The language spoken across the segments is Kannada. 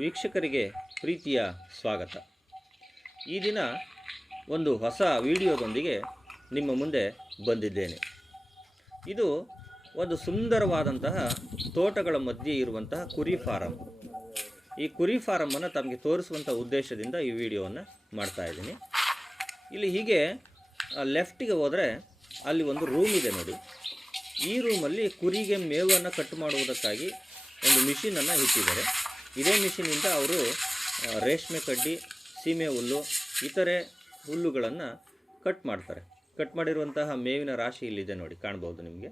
ವೀಕ್ಷಕರಿಗೆ ಪ್ರೀತಿಯ ಸ್ವಾಗತ. ಈ ದಿನ ಒಂದು ಹೊಸ ವಿಡಿಯೋದೊಂದಿಗೆ ನಿಮ್ಮ ಮುಂದೆ ಬಂದಿದ್ದೇನೆ. ಇದು ಒಂದು ಸುಂದರವಾದಂತಹ ತೋಟಗಳ ಮಧ್ಯೆ ಇರುವಂತಹ ಕುರಿ ಫಾರಮ್ ಈ ಕುರಿ ಫಾರಮನ್ನು ತಮಗೆ ತೋರಿಸುವಂಥ ಉದ್ದೇಶದಿಂದ ಈ ವಿಡಿಯೋವನ್ನು ಮಾಡ್ತಾ ಇದ್ದೀನಿ. ಇಲ್ಲಿ ಹೀಗೆ ಲೆಫ್ಟಿಗೆ ಹೋದರೆ ಅಲ್ಲಿ ಒಂದು ರೂಮ್ ಇದೆ ನೋಡಿ. ಈ ರೂಮಲ್ಲಿ ಕುರಿಗೆ ಮೇವನ್ನು ಕಟ್ ಮಾಡುವುದಕ್ಕಾಗಿ ಒಂದು ಮಿಷಿನನ್ನು ಇಟ್ಟಿದ್ದಾರೆ. ಇದೇ ಮಿಷಿನಿಂದ ಅವರು ರೇಷ್ಮೆ ಕಡ್ಡಿ, ಸೀಮೆ ಹುಲ್ಲು, ಇತರೆ ಹುಲ್ಲುಗಳನ್ನು ಕಟ್ ಮಾಡ್ತಾರೆ. ಕಟ್ ಮಾಡಿರುವಂತಹ ಮೇವಿನ ರಾಶಿ ಇಲ್ಲಿದೆ ನೋಡಿ, ಕಾಣ್ಬೋದು ನಿಮಗೆ.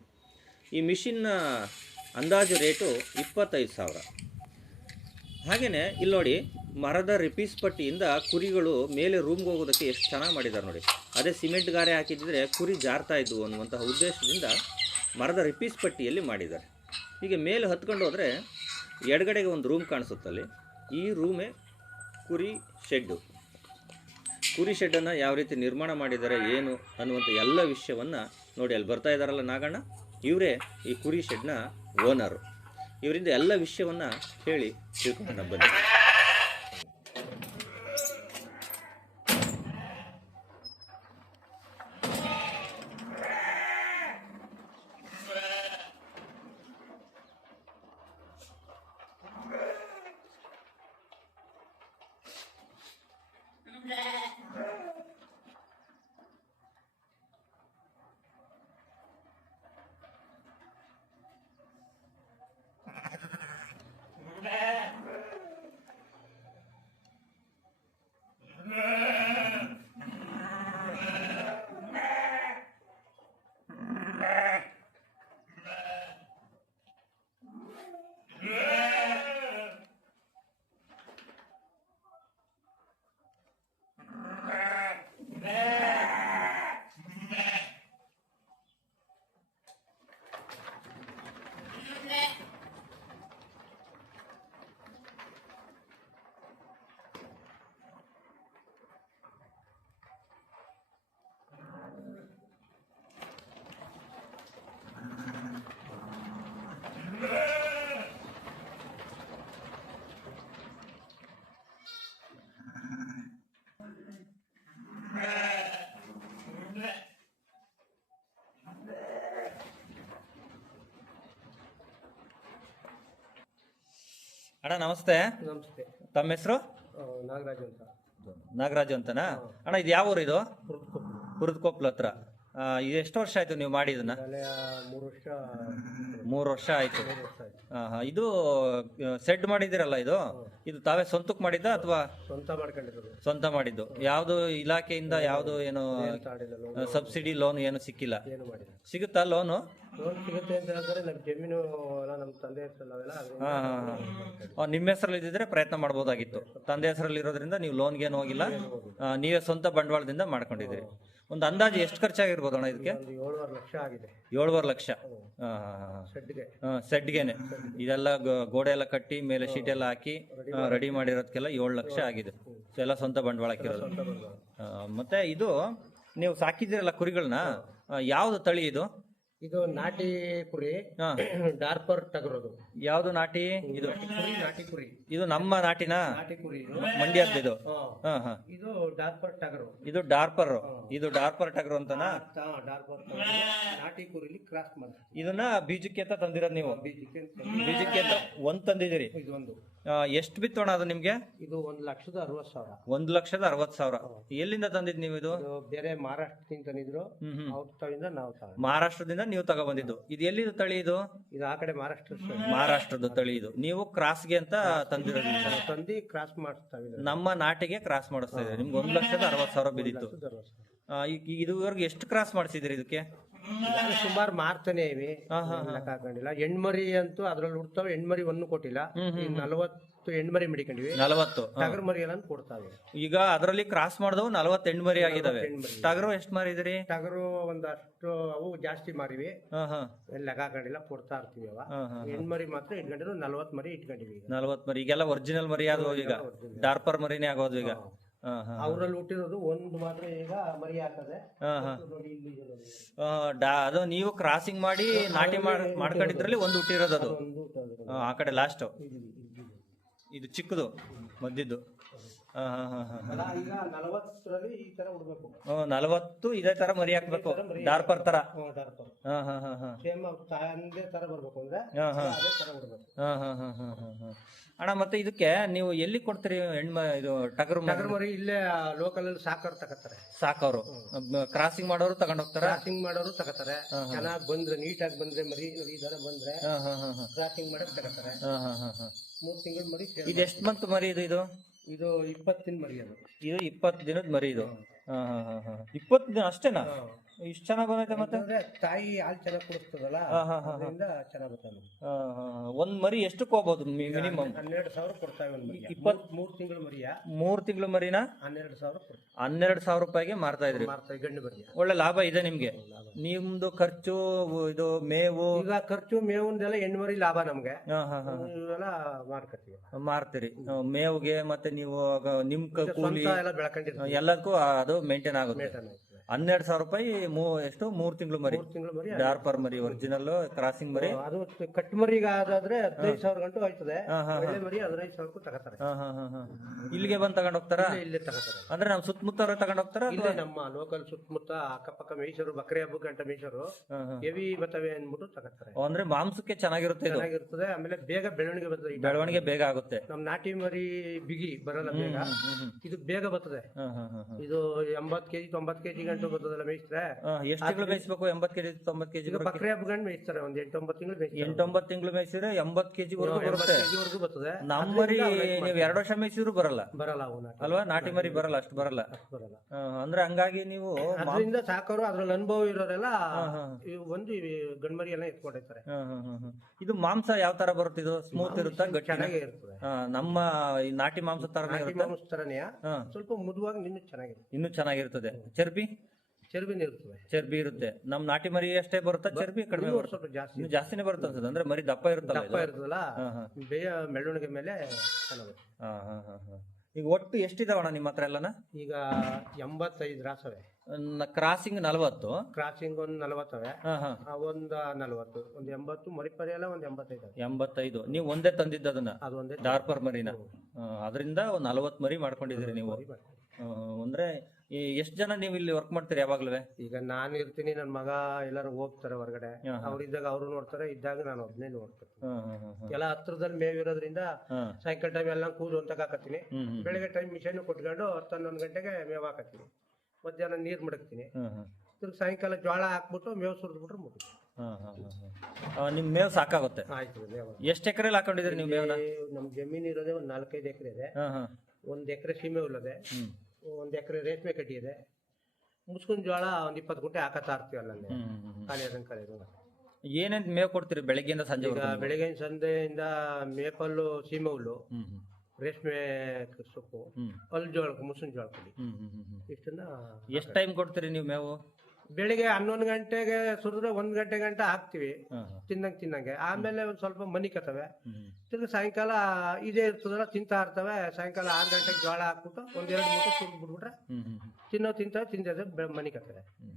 ಈ ಮಿಷಿನ್ನ ಅಂದಾಜು ರೇಟು ಇಪ್ಪತ್ತೈದು ಸಾವಿರ. ಹಾಗೆಯೇ ಇಲ್ಲಿ ನೋಡಿ, ಮರದ ರಿಪೀಸ್ ಪಟ್ಟಿಯಿಂದ ಕುರಿಗಳು ಮೇಲೆ ರೂಮ್ಗೆ ಹೋಗೋದಕ್ಕೆ ಎಷ್ಟು ಚೆನ್ನಾಗಿ ಮಾಡಿದ್ದಾರೆ ನೋಡಿ. ಅದೇ ಸಿಮೆಂಟ್ ಗಾರೆ ಹಾಕಿದ್ದರೆ ಕುರಿ ಜಾರ್ತಾ ಇದ್ವು ಅನ್ನುವಂತಹ ಉದ್ದೇಶದಿಂದ ಮರದ ರಿಪೀಸ್ ಪಟ್ಟಿಯಲ್ಲಿ ಮಾಡಿದ್ದಾರೆ. ಹೀಗೆ ಮೇಲೆ ಹತ್ಕೊಂಡು ಹೋದರೆ ಎಡಗಡೆಗೆ ಒಂದು ರೂಮ್ ಕಾಣಿಸುತ್ತಲ್ಲಿ ಈ ರೂಮೇ ಕುರಿ ಶೆಡ್ಡು ಕುರಿ ಶೆಡ್ಡನ್ನು ಯಾವ ರೀತಿ ನಿರ್ಮಾಣ ಮಾಡಿದ್ದಾರೆ, ಏನು ಅನ್ನುವಂಥ ಎಲ್ಲ ವಿಷಯವನ್ನು ನೋಡಿ ಅಲ್ಲಿ ಬರ್ತಾ ಇದ್ದಾರಲ್ಲ ನಾಗಣ್ಣ? ಇವರೇ ಈ ಕುರಿ ಶೆಡ್ನ ಓನರು ಇವರಿಂದ ಎಲ್ಲ ವಿಷಯವನ್ನು ಹೇಳಿ ತಿಳ್ಕೊಂಡು ಬನ್ನಿ. ಅಣ್ಣ ನಮಸ್ತೆ. ನಮಸ್ತೆ. ತಮ್ಮ ಹೆಸರು? ನಾಗರಾಜ್ ಅಂತ. ನಾಗರಾಜು ಅಂತನಾ? ಅಣ್ಣ ಇದು ಯಾವ ಊರು ಇದು ಹುರಿದ್ಕೊಪ್ಲ ಹತ್ರ. ಇದು ಎಷ್ಟು ವರ್ಷ ಆಯ್ತು ನೀವು ಮಾಡಿದನ್ನ? ಮೂರು ವರ್ಷ ಮೂರು ವರ್ಷ ಆಯ್ತು. ಇದು ಸೆಡ್ ಮಾಡಿದಿರಲ್ಲ ಇದು? ಇದು ತಾವೇ ಸ್ವಂತಕ್ಕೆ ಮಾಡಿದ್ದ ಅಥವಾ ಸ್ವಂತ ಮಾಡ್ಕೊಂಡಿರೋದು. ಸ್ವಂತ ಮಾಡಿದ್ದು? ಯಾವುದು ಇಲಾಖೆಯಿಂದ ಯಾವುದು ಏನು ಸಬ್ಸಿಡಿ ಲೋನ್ ಏನು ಸಿಕ್ಕಿಲ್ಲ? ಸಿಗುತ್ತಾ ಲೋನು? ಲೋನ್ ಸಿಗುತ್ತೆ ಅಂತ ಹೇಳ್ತಾರೆ ನಮ್ಮ ಜಮೀನು ಎಲ್ಲ ನಮ್ಮ ತಂದೆ ಹೆಸರಲ್ಲ ಅವೆಲ್ಲ ಹಾ ಅದರಿಂದ ಹಾ. ಹಾ. ನಿಮ್ಮ ಹೆಸರಲ್ಲಿ ಇದ್ದಿದ್ರೆ ಪ್ರಯತ್ನ ಮಾಡಬಹುದಾಗಿತ್ತು ತಂದೆ ಹೆಸರಲ್ಲಿ ಇರೋದ್ರಿಂದ ನೀವು ಲೋನ್ಗೆ ಏನು ಹೋಗಿಲ್ಲ. ಆ, ನೀವೇ ಸ್ವಂತ ಬಂಡವಾಳದಿಂದ ಮಾಡ್ಕೊಂಡಿದ್ದೀರಿ. ಒಂದು ಅಂದಾಜು ಎಷ್ಟು ಖರ್ಚಾಗಿರ್ಬೋದು ಅಣ್ಣ ಇದಕ್ಕೆ? ಒಂದು ಏಳುವರೆ ಲಕ್ಷ ಆಗಿದೆ. ಏಳುವರೆ ಲಕ್ಷ. ಹಾ, ಹಾ, ಹಾ. ಶೆಡ್ಗೆ. ಹಾ, ಸೆಡ್ಗೆನೆ ಇದೆಲ್ಲ ಗೋ- ಗೋಡೆ ಎಲ್ಲ ಕಟ್ಟಿ ಮೇಲೆ ಶೀಟ್ ಎಲ್ಲ ಹಾಕಿ ರೆಡಿ ಮಾಡಿರೋದಕ್ಕೆಲ್ಲ ಏಳು ಲಕ್ಷ ಆಗಿದೆ. ಸೊ ಎಲ್ಲ ಸ್ವಂತ ಬಂಡವಾಳ ಹಾಕಿರೋದು. ಆ, ಮತ್ತೆ ಇದು ನೀವು ಸಾಕಿದಿರಲ್ಲ ಕುರಿಗಳನ್ನ ಯಾವ್ದು ತಳಿ ಇದು? ಇದು ನಾಟಿ ಕುರಿ ಹಾ. ಡಾರ್ಪರ್ ಟಗರೋದು ಯಾವ್ದು ನಾಟಿ? ಇದು. ಕುರಿ ನಾಟಿ ಕುರಿ ಇದು ನಮ್ಮ ನಾಟಿನ? ನಾಟಿ ಕುರಿ ಇದು. ಮಂಡ್ಯದ್ದು ಇದು. ಹಾ. ಹಾ ಹಾ. ಇದು ಡಾರ್ಪರ್ ಟಗರು ಇದು ಡಾರ್ಪರ್. ಇದು ಡಾರ್ಪರ್ ಟಗರು ಅಂತನಾ? ಡಾರ್ಪರ್ ಟಗರು ನಾಟಿ ಕುರಿಲಿ ಕ್ರಾಸ್ ಮಾಡ್ತಾರೆ. ಇದನ್ನ ಬೀಜಕ್ಕೆ ಅಂತ ತಂದಿರೋದು ನೀವು. ಬೀಜಕ್ಕೆ ಬೀಜಕ್ಕೆ ಅಂತ ಒಂದ್ ತಂದಿದ್ದೀರಿ. ಇದೊಂದು ಆ, ಎಷ್ಟು ಬಿತ್ತೋಣ ಅದು ನಿಮ್ಗೆ? ಇದು ಒಂದ್ ಲಕ್ಷದ ಅರವತ್ತು ಸಾವಿರ. ಒಂದ್ ಲಕ್ಷದ ಅರವತ್ ಸಾವಿರ. ಎಲ್ಲಿಂದ ತಂದಿದ್ ನೀವು ಇದು? ಇದು ಬೇರೆ ಮಹಾರಾಷ್ಟ್ರದಿಂದ ತಂದಿದ್ರು. ಹ್ಮ್ ಹ್ಮ್. ಅವ್ರ ತವಿಂದ ನಾವು ಮಹಾರಾಷ್ಟ್ರದಿಂದ ನೀವು ತಗೊಬಂದಿದ್ದು? ಇದು ಎಲ್ಲಿದು ತಳಿ ಇದು? ಇದು ಆ ಕಡೆ ಮಹಾರಾಷ್ಟ್ರ. ಮಹಾರಾಷ್ಟ್ರದ ತಳಿ ಇದು. ನೀವು ಕ್ರಾಸ್ಗೆ ಅಂತ ತಂದಿರೋದು ತಂದು ಕ್ರಾಸ್ ಮಾಡಿಸ್ತಾವೆ ನಮ್ಮ ನಾಟಿಗೆ ಕ್ರಾಸ್ ಮಾಡಿಸ್ತಾ ಇದ್ದಾರೆ. ನಿಮ್ಗೆ ಒಂದ್ ಲಕ್ಷದ ಅರವತ್ ಸಾವಿರ ಬಿದ್ದಿತ್ತು. ಆ, ಈಗ ಇದುವರೆಗೆ ಎಷ್ಟು ಕ್ರಾಸ್ ಮಾಡಿಸಿದ್ರಿ ಇದಕ್ಕೆ? ಸುಮಾರು ಮಾರ್ತಾನೆ ಇವಿ. ಲೆಕ್ಕ ಹಾಕೊಂಡಿಲ್ಲ. ಹೆಣ್ಮರಿ ಅಂತೂ ಅದ್ರಲ್ಲಿ ಹುಡ್ತಾವ ಹೆಣ್ಮರಿ ಒಂದು ಕೊಟ್ಟಿಲ್ಲ. ಈ ನಲವತ್ತು ಹೆಣ್ಮರಿ ಮಡಿಕೊಂಡಿವಿ. ನಲವತ್ತು. ಟಗರ್ ಮರಿ ಎಲ್ಲ ಕೊಡ್ತಾವೆ ಈಗ ಅದರಲ್ಲಿ ಕ್ರಾಸ್ ಮಾಡಿದವು ನಲವತ್ತು ಹೆಣ್ಮರಿ ಮರಿ ಆಗಿದಾವೆ. ಹೆಣ್ಮರಿ. ಟಗರು ಎಷ್ಟು ಮಾರಿದಿರಿ ಟಗರು ಒಂದಷ್ಟು ಅವು ಜಾಸ್ತಿ ಮಾರಿವಿ. ಹಾ ಲೆಕ್ಕ ಹಾಕೊಂಡಿಲ್ಲ ಕೊಡ್ತಾ ಇರ್ತೀವಿ ಅವ. ಹಾ ಹಾ ಹೆಣ್ಮರಿ ಮಾತ್ರ ಇಟ್ಕೊಂಡಿರೋ ನಲ್ವತ್ ಮರಿ ಇಟ್ಕೊಂಡಿವಿ ಈಗ. ನಲ್ವತ್ ಮರಿ ಈಗೆಲ್ಲ ಒರಿಜಿನಲ್ ಮರಿ ಆದವು ಈಗ. ಡಾರ್ಪರ್ ಮರಿನೇ ಆಗೋದು ಈಗ. ಅವ್ರಲ್ಲಿ ಹುಟ್ಟಿರೋದು ಒಂದು ಮಾತ್ರ ಈಗ ಮರಿ ಹಾಕದೆ. ಹಾ ಹಾ. ನೋಡಿ ಇಲ್ಲಿ ಇದೆ ನೋಡಿ. ಆ, ಡಾ- ಅದು ನೀವು ಕ್ರಾಸಿಂಗ್ ಮಾಡಿ ನಾಟಿ ಮಾಡ್- ಮಾಡ್ಕೊಂಡಿದ್ರಲ್ಲಿ ಒಂದು ಹುಟ್ಟಿರೋದು ಅದು. ಒಂದು. ಆ, ಆ ಕಡೆ ಲಾಸ್ಟ್ ಇದೆ. ಇದು ಚಿಕ್ಕದು ಮದ್ದಿದ್ದು. ಹಾಂ ಹಾಂ ಹಾಂ ಹಾಂ ಅಲ್ಲ, ಈಗ ನಲವತ್ತರಲ್ಲಿ ಈ ತರ ಉಡ್ಬೇಕು ನಲವತ್ತು ಇದೇ ತರ ಮರಿ ಹಾಕ್ಬೇಕು ಡಾರ್ಪರ್ ತರ ಡಾರ್ಪರ್ ಹಾ ಹಾ ಹಾ ಹಾ ಸೇಮ್ ತಂದೆ ತರ ಬರ್ಬೇಕು ಅಂದ್ರೆ ಹಾ ಹಾ ಅದೇ ತರ ಉಡ್ಬೇಕು ಹಾ ಹಾ ಹಾ ಹಾ ಹಾ ಹಾ ಅಣ್ಣ ಮತ್ತೆ ಇದಕ್ಕೆ ನೀವು ಎಲ್ಲಿ ಕೊಡ್ತೀರಿ ಹೆಣ್ಮ ಇದು ಟಗರು ಟಗರ್ ಮರಿ ಇಲ್ಲೇ ಲೋಕಲ್ ಅಲ್ಲಿ ಸಾಕರ್ ತಗೋತಾರೆ ಸಾಕವ್ರು ಕ್ರಾಸಿಂಗ್ ಮಾಡೋರು ತಗೊಂಡ್ ಹೋಗ್ತಾರ ಕ್ರಾಸಿಂಗ್ ಮಾಡೋರು ತಗೋತಾರೆ ಚೆನ್ನಾಗಿ ಬಂದ್ರೆ ನೀಟಾಗಿ ಬಂದ್ರೆ ಮರಿ ನೋಡಿ ಈ ತರ ಬಂದ್ರೆ ಹಾ ಹಾ ಹಾ ಹಾ ಕ್ರಾಸಿಂಗ್ ಮಾಡಕ್ ತಗೋತಾರೆ ಹಾ ಹಾ ಹಾ ಹಾ ಮೂರ್ ತಿಂಗಳ ಮರಿ sale ಇದು ಎಷ್ಟು ಮಂತ್ ಮರಿ ಇದು ಇದು ಇದು ಇಪ್ಪತ್ತಿನ ಮರಿ ಅದು. ಇದು ಇಪ್ಪತ್ತು ದಿನದ ಮರಿ ಇದು. ಹಾ. ಹಾ ಹಾ ಹಾ ಇಪ್ಪತ್ತು ದಿನ ಅಷ್ಟೇನಾ? ಇಷ್ಟು ಚೆನ್ನಾಗಿ ಬಂದೈತೆ ಮತ್ತೆ? ಅಂದ್ರೆ ತಾಯಿ ಹಾಲು ಚೆನ್ನಾಗಿ ಕುಡಿಸ್ತದಲ್ಲ ಹಾ ಹಾ ಹಾ ಅದರಿಂದ ಚೆನ್ನಾಗಿ ಬರ್ತದೆ. ಒಂದ್ ಮರಿ ಎಷ್ಟಕ್ಕೆ ಹೋಗ್ಬೋದು ಮಿನಿಮಮ್ ಹನ್ನೆರಡು ಸಾವಿರ ಕೊಡ್ತಾವೆ ಒಂದು ಮರಿ ಇಪ್ಪತ್- ಮೂರ್ ತಿಂಗಳ ಮರಿಯ. ಮೂರ್ ತಿಂಗಳ ಮರಿನ? ಹನ್ನೆರಡು ಸಾವಿರ ಕೊಡ್ತಾವೆ. ಹನ್ನೆರಡು ಸಾವಿರ ರೂಪಾಯಿಗೆ ಮಾರ್ತಾ ಇದ್ರಿ. ಮಾರ್ತಾವೆ ಗಂಡು ಮರಿಯ. ಒಳ್ಳೆ ಲಾಭ ಇದೆ ನಿಮ್ಗೆ. ನಿಮ್ದು ಖರ್ಚು ಇದು ಮೇವು? ಈಗ ಖರ್ಚು ಮೇವಿಂದೆಲ್ಲ ಹೆಣ್ಣು ಮರಿ ಲಾಭ ನಮ್ಗೆ. ಹಾ, ಹಾ, ಹಾ. ಇವೆಲ್ಲ ಮಾರ್ಕತ್ತೀವಿ. ಮಾರ್ತೀರಿ. ಆ, ಮೇವ್ಗೆ ಮತ್ತೆ ನೀವು ಆಗ ನಿಮ್ ಕ- ಕೂಲಿ ಸ್ವಂತ ಎಲ್ಲ ಬೆಳ್ಕೊಂಡಿರ್ತೀವಿ. ಎಲ್ಲಕ್ಕೂ ಅದು ಮೇಂಟೈನ್ ಆಗುತ್ತೆ. ಮೇಟನ್. ಹನ್ನೆರಡು ಸಾವಿರ ರೂಪಾಯಿ ಮೂ ಎಷ್ಟು? ಮೂರ್ ತಿಂಗಳು ಮರಿ. ಮೂರ್ ತಿಂಗಳು ಮರಿ ಡಾರ್ಪರ್ ಮರಿ ಒರಿಜಿನಲ್ ಕ್ರಾಸಿಂಗ್ ಮರಿ. ಅದು ಕಟ್ ಮರಿಗೆ ಆದ್ರೆ ಹದಿನೈದು ಸಾವಿರ ಗಂಟು ಆಯ್ತದೆ. ಹಾ, ಹಾ, ಒಳ್ಳೆ ಮರಿ ಹದಿನೈದು ಸಾವಿರಕ್ಕೂ ತಗೋತಾರೆ. ಹಾ ಹಾ ಹಾ ಹಾ. ಇಲ್ಲಿಗೆ ಬಂದ್ ತಗೊಂಡ್ ಹೋಗ್ತಾರಾ? ಇಲ್ಲೇ- ತಗೋತಾರೆ. ಅಂದ್ರೆ ನಮ್ ಸುತ್ತಮುತ್ತ ತಗೊಂಡ್ ಹೋಗ್ತಾರ ಇಲ್ಲೇ ನಮ್ಮ ಲೋಕಲ್ ಸುತ್ತಮುತ್ತ ಅಕ್ಕಪಕ್ಕ ಮೈಸೂರು ಬಕ್ರಿ ಹಬ್ಬ ಗಂಟ ಮೈಸೂರು ಹೆವಿ ಬರ್ತವೆ ಅಂದ್ಬಿಟ್ಟು ತಗೋತಾರೆ. ಅಂದ್ರೆ ಮಾಂಸಕ್ಕೆ ಚೆನ್ನಾಗಿರುತ್ತೆ ಇದು? ಚೆನ್ನಾಗಿರ್ತದೆ. ಆಮೇಲೆ ಬೇಗ ಬೆಳವಣಿಗೆ ಬರ್ತದೆ ಈಗ ಬೆಳವಣಿಗೆ ಬೇಗ ಆಗುತ್ತೆ. ನಮ್ ನಾಟಿ ಮರಿ ಬಿಗಿ ಬರಲ್ಲ ಬೇಗ. ಇದು ಬೇಗ ಬರ್ತದೆ. ಹಾ, ಹಾ, ಹಾ, ಹಾ. ಇದು ಎಂಬತ್ ಕೆಜಿ ತೊಂಬತ್ ಕೆಜಿ ಗಂಟು ಬರ್ತದಲ್ಲ ಮೇಯಿಸ್ತಾರೆ ಎಷ್ಟು ತಿಂಗಳು ಬೇಯಿಸ್ಬೇಕು ಎಂಬತ್ ಕೆಜಿ ತೊಂಬತ್ ಕೆಜಿ ಈಗ ಬಕ್ರಿ ಹಬ್ಬ ಗಂಟು ಮೇಯಿಸ್ತಾರೆ ಒಂದ್ ಎಂಟು ಒಂಬತ್ತು ತಿಂಗಳು ಮೇಯಿಸ್ತಾರೆ. ಎಂಟೊಂಬತ್ ತಿಂಗಳು ಮೇಯಿಸಿದ್ರೆ ಎಂಬತ್ ಕೆಜಿ ವರೆಗೂ ಬರುತ್ತೆ. ಕೆಜಿ ವರೆಗೂ ಬರ್ತದೆ. ನಮ್ ಮರಿ ನೀವು ಎರಡು ವರ್ಷ ಮೇಯಿಸಿದ್ರು ಬರಲ್ಲ. ಬರಲ್ಲ ಅವು ನಾಟಿ. ಅಲ್ವಾ? ನಾಟಿ ಮರಿ ಬರಲ್ಲ ಅಷ್ಟು ಬರಲ್ಲ. ಬರಲ್ಲ. ಆ, ಅಂದ್ರೆ ಹಂಗಾಗಿ ನೀವು ಅದರಿಂದ ಸಾಕೋರು ಅದ್ರಲ್ಲಿ ಅನುಭವ ಇರೋರೆಲ್ಲ ಒಂದು ಇವು ಗಂಡ್ಮರಿ ಎಲ್ಲ ಎತ್ಕೊಂಡಿರ್ತಾರೆ. ಹಾ, ಹಾ, ಹಾ, ಹಾ. ಇದು ಮಾಂಸ ಯಾವ ತರ ಬರುತ್ತೆ? ಇದು ಸ್ಮೂತ್ ಇರುತ್ತಾ ಗಟ್ಟಿ ಚೆನ್ನಾಗೇ ಇರ್ತದೆ. ನಮ್ಮ ಈ ನಾಟಿ ಮಾಂಸ ತರನೇ ನಾಟಿ ಇರುತ್ತೆ? ಮಾಂಸ. ಸ್ವಲ್ಪ ಮುದುವಾಗಿ ನಿನ್ನ ಚೆನ್ನಾಗಿದೆ ಇನ್ನು ಚೆನ್ನಾಗಿರ್ತದೆ. ಚರ್ಬಿ? ಚರ್ಬಿನ ಇರ್ತದೆ ಚರ್ಬಿ ಇರುತ್ತೆ. ನಮ್ ನಾಟಿ ಮರಿ ಅಷ್ಟೇ ಬರುತ್ತಾ? ಚರ್ಬಿ ಕಡಿಮೆ ಇದು ಬರುತ್ತೆ? ಸ್ವಲ್ಪ ಜಾಸ್ತಿ ಇನ್ನು ಜಾಸ್ತಿನೇ ಬರುತ್ತೆ ಅನ್ಸುತ್ತೆ. ಅಂದ್ರೆ ಮರಿ ದಪ್ಪ ಇರುತ್ತಲ್ಲ ದಪ್ಪ ಇದು? ಇರ್ತದಲ್ಲ ಹಾ, ಹಾ. ಬೇಯ ಮೆರವಣಿಗೆ ಮೇಲೆ ಚೆನ್ನಾಗುತ್ತೆ ಹಾ, ಹಾ, ಹಾ, ಹಾ. ಈಗ ಒಟ್ಟು ಎಷ್ಟಿದಾವಣ ನಿಮ್ಮ ಹತ್ರ ಎಲ್ಲನ? ಈಗ ಎಂಬತ್ತೈದು ರಾಸವೆ. ಕ್ರಾಸಿಂಗ್ ನಲ್ವತ್ತು. ಕ್ರಾಸಿಂಗ್ ಒಂದು ನಲವತ್ತವೆ. ಒಂದ್ ನಲವತ್ತು. ಒಂದ್ ಎಂಬತ್ತು ಮರಿಪರಿ ಎಲ್ಲ ಒಂದ್ ಎಂಬತ್ತೈದು ಅವೆ. ಎಂಬತ್ತೈದು. ನೀವು ಒಂದೇ ತಂದಿದ್ದು ಅದನ್ನ? ಅದು ಒಂದೇ ಡಾರ್ಪರ್ ಮರಿನ. ಅದರಿಂದ ಒಂದ್ ನಲವತ್ತು ಮರಿ ಮಾಡ್ಕೊಂಡಿದ್ದೀರಿ ನೀವು. ಮರಿ ಮಾಡ್ತೀವಿ. ಆ, ಅಂದ್ರೆ ಎಷ್ಟ್ ಜನ ನೀವು ಇಲ್ಲಿ ವರ್ಕ್ ಮಾಡ್ತೀರಿ ಯಾವಾಗ್ಲೂ ಈಗ ನಾನು ಇರ್ತೀನಿ ನನ್ನ ಮಗ ಎಲ್ಲರೂ ಹೋಗ್ತಾರೆ ಹೊರಗಡೆ. ಅವ್ರಿದ್ದಾಗ ಅವರು ನೋಡ್ತಾರೆ ಇದ್ದಾಗ ನಾನು ಒಬ್ನೇ ನೋಡ್ತೀನಿ. ಎಲ್ಲ ಹತ್ರದಲ್ಲಿ ಮೇವ್ ಇರೋದ್ರಿಂದ ಸಾಯಂಕಾಲ ಟೈಮ್ ಎಲ್ಲ ಕೂದು ಅಂತ ಹಾಕತ್ತೀನಿ. ಬೆಳಗ್ಗೆ ಟೈಮ್ ಮಿಷನ್ ಕೊಟ್ಕೊಂಡು ಹತ್ತು ಹನ್ನೊಂದು ಗಂಟೆಗೆ ಮೇವ್ ಹಾಕತ್ತೀನಿ. ಮಧ್ಯಾಹ್ನ ನೀರ್ ಮಡಗ್ತೀನಿ. ತಿರ್ಗಿ ಸಾಯಂಕಾಲ ಜೋಳ ಹಾಕ್ಬಿಟ್ಟು ಮೇವ್ ಸುರಿದ್ಬಿಟ್ರೆ ಮುಗಿತು. ನಿಮ್ ಮೇವ್ ಸಾಕಾಗುತ್ತೆ. ಎಷ್ಟು ಎಕರೆ ಹಾಕೊಂಡಿದ್ರಿ ನೀವು ಮೇವ್ನ? ನಮ್ ಜಮೀನ್ ಇರೋದೇ ಒಂದ್ ನಾಲ್ಕೈದು ಎಕರೆ ಇದೆ. ಒಂದ್ ಎಕರೆ ಸೀಮೆ ಹ್ಮ್. ಒಂದ್ ಎಕರೆ ರೇಷ್ಮೆ ಕಡ್ಡಿ ಇದೆ. ಮುಸ್ಕಿನ ಜೋಳ ಒಂದ್ ಇಪ್ಪತ್ತು ಗುಂಟೆ ಹಾಕತ್ತಾ ಇರ್ತೀವಿ ಅಲ್ಲೇ ಹ್ಮ್, ಹ್ಮ್, ಏನಂತ ಮೇವ್ ಕೊಡ್ತೀರಿ ಬೆಳಗ್ಗೆಯಿಂದ ಸಂಜೆ ಈಗ ಬೆಳಗ್ಗೆ ಸಂಜೆಯಿಂದ ಮೇಪಲ್ಲು ಸೀಮೆ ಹುಲ್ಲು ರೇಷ್ಮೆ ಸೊಪ್ಪು ಅಲ್ಲಿ ಹಲ್ಲು ಜೋಳ ಮುಸುನ್ ಜೋಳ ಕೊಡಿ ಇಷ್ಟನ್ನ ಎಷ್ಟು ಟೈಮ್ ಕೊಡ್ತೀರಿ ನೀವು ಮೇವು? ಬೆಳಿಗ್ಗೆ ಹನ್ನೊಂದು ಗಂಟೆಗೆ ಸುರಿದ್ರೆ ಒಂದ್ ಗಂಟೆ ಗಂಟ ಹಾಕ್ತಿವಿ. ತಿನ್ನಂಗ್ ತಿನ್ನಂಗೆ. ಆಮೇಲೆ ಒಂದ್ ಸ್ವಲ್ಪ ಮನಿ ಕತ್ತವೆ ತಿರ್ಗಿ ಸಾಯಂಕಾಲ ಇದೇ ಇರ್ತದಲ್ಲ ತಿಂತಾ ಇರ್ತವೆ. ಸಾಯಂಕಾಲ ಆರು ಗಂಟೆಗೆ ಜೋಳ ಹಾಕ್ಬಿಟ್ಟು ಒಂದ್ ಎರಡು ಮೂಟೆ ಸುರಿದ್ ಬಿಟ್ಬಿಟ್ರೆ ಹ್ಮ್ ಹ್ಮ್. ತಿನ್ನೋ ತಿಂತಾವೆ ತಿಂದದೆ ಮನಿಕತ್ತವೆ ಹ್ಮ್.